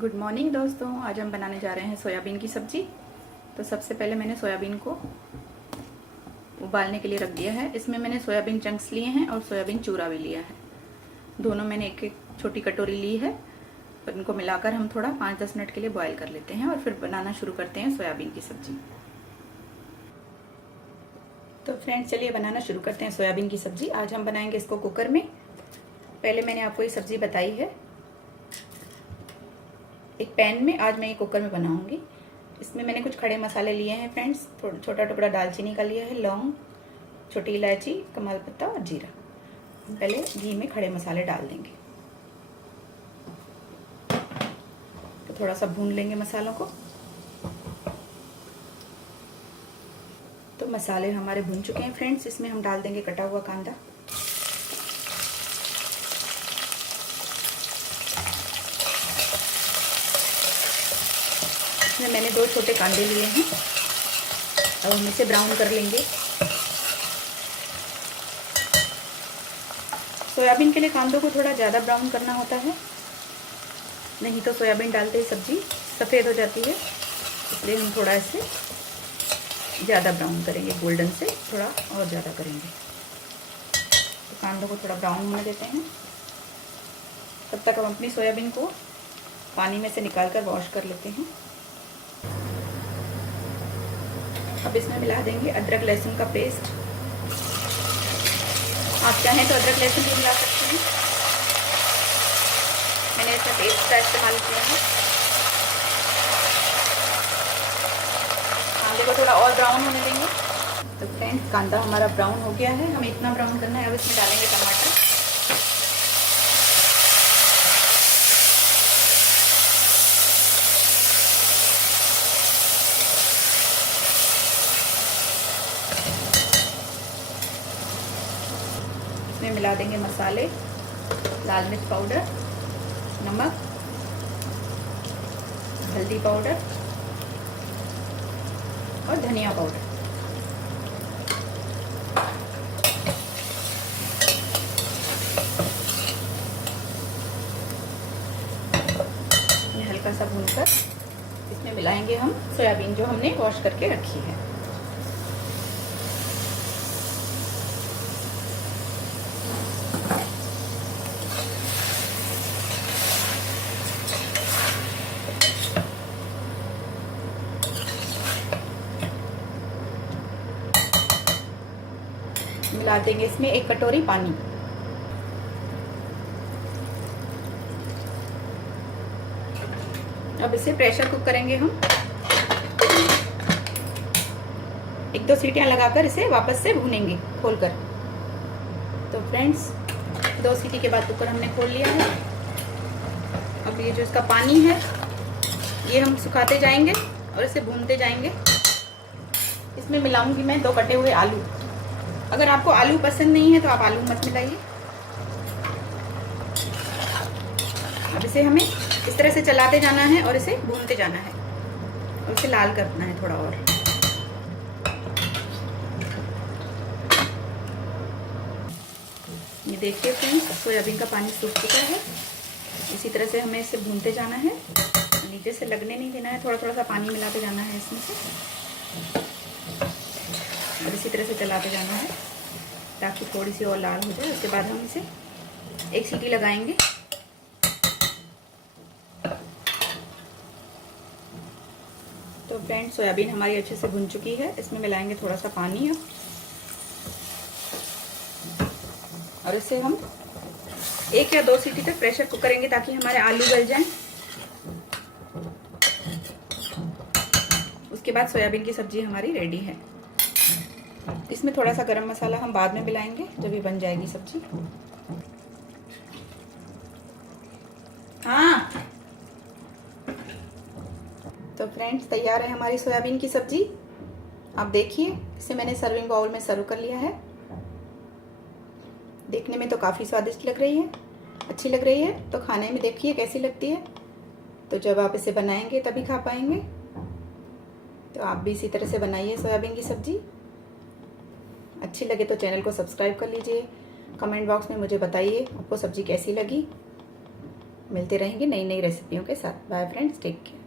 Good morning दोस्तों। आज हम बनाने जा रहे हैं सोयाबीन की सब्जी। तो सबसे पहले मैंने सोयाबीन को उबालने के लिए रख दिया है। इसमें मैंने सोयाबीन चंक्स लिए हैं और सोयाबीन चूरा भी लिया है। दोनों मैंने एक एक छोटी कटोरी ली है और इनको मिलाकर हम थोड़ा 5-10 मिनट के लिए बॉयल कर लेते हैं और फिर बनाना शुरू करते हैं सोयाबीन की सब्जी। तो फ्रेंड्स चलिए बनाना शुरू करते हैं सोयाबीन की सब्जी। आज हम बनाएंगे इसको कुकर में। पहले मैंने आपको ये सब्जी बताई है एक पैन में, आज मैं ये कुकर में बनाऊंगी। इसमें मैंने कुछ खड़े मसाले लिए हैं फ्रेंड्स। छोटा टुकड़ा दालचीनी का लिया है, लौंग, छोटी इलायची, कमाल पत्ता और जीरा। पहले घी में खड़े मसाले डाल देंगे तो थोड़ा सा भून लेंगे मसालों को। तो मसाले हमारे भून चुके हैं फ्रेंड्स। इसमें हम डाल देंगे कटा हुआ कांदा, इसमें मैंने 2 छोटे कांदे लिए हैं। अब हम इसे ब्राउन कर लेंगे। सोयाबीन के लिए कांदों को थोड़ा ज़्यादा ब्राउन करना होता है, नहीं तो सोयाबीन डालते ही सब्जी सफ़ेद हो जाती है। इसलिए हम थोड़ा इसे ज़्यादा ब्राउन करेंगे, गोल्डन से थोड़ा और ज़्यादा करेंगे। तो कांदों को थोड़ा ब्राउन होने देते हैं। तब तक हम अपनी सोयाबीन को पानी में से निकाल कर वॉश कर लेते हैं। अब इसमें मिला देंगे अदरक लहसुन का पेस्ट। आप चाहें तो अदरक लहसुन भी मिला सकते हैं, मैंने इसमें पेस्ट का इस्तेमाल किया है। कांदे को थोड़ा और ब्राउन होने देंगे। तो फ्रेंड्स कांदा हमारा ब्राउन हो गया है, हमें इतना ब्राउन करना है। अब इसमें डालेंगे टमाटर, इसमें मिला देंगे मसाले, लाल मिर्च पाउडर, नमक, हल्दी पाउडर और धनिया पाउडर। हल्का सा भूनकर इसमें मिलाएंगे हम सोयाबीन जो हमने वॉश करके रखी है। मिला देंगे इसमें 1 कटोरी पानी। अब इसे प्रेशर कुक करेंगे हम। 1-2 सीटियां लगाकर इसे वापस से भूनेंगे खोलकर। तो फ्रेंड्स 2 सीटी के बाद कुकर हमने खोल लिया है। अब ये जो इसका पानी है ये हम सुखाते जाएंगे और इसे भूनते जाएंगे। इसमें मिलाऊंगी मैं 2 कटे हुए आलू। अगर आपको आलू पसंद नहीं है तो आप आलू मत मिलाइए। अब इसे हमें इस तरह से चलाते जाना है और इसे भूनते जाना है और इसे लाल करना है थोड़ा और। ये देखिए फ्रेंड्स सोयाबीन का पानी सूख चुका है। इसी तरह से हमें इसे भूनते जाना है, नीचे से लगने नहीं देना है। थोड़ा थोड़ा सा पानी मिलाते जाना है इसमें से और इसी तरह से चलाते जाना है ताकि थोड़ी सी और लाल हो जाए। उसके बाद हम इसे 1 सीटी लगाएंगे। तो फ्रेंड्स सोयाबीन हमारी अच्छे से भुन चुकी है। इसमें मिलाएंगे थोड़ा सा पानी और इसे हम 1 या 2 सीटी तक प्रेशर कुक करेंगे ताकि हमारे आलू गल जाएं। उसके बाद सोयाबीन की सब्जी हमारी रेडी है। इसमें थोड़ा सा गरम मसाला हम बाद में मिलाएंगे जब ये बन जाएगी सब्जी। हाँ तो फ्रेंड्स तैयार है हमारी सोयाबीन की सब्जी। आप देखिए इसे मैंने सर्विंग बाउल में सर्व कर लिया है। देखने में तो काफ़ी स्वादिष्ट लग रही है, अच्छी लग रही है। तो खाने में देखिए कैसी लगती है। तो जब आप इसे बनाएंगे तभी खा पाएंगे। तो आप भी इसी तरह से बनाइए सोयाबीन की सब्जी। अच्छी लगे तो चैनल को सब्सक्राइब कर लीजिए। कमेंट बॉक्स में मुझे बताइए आपको सब्जी कैसी लगी। मिलते रहेंगे नई नई रेसिपियों के साथ। Bye friends, take care.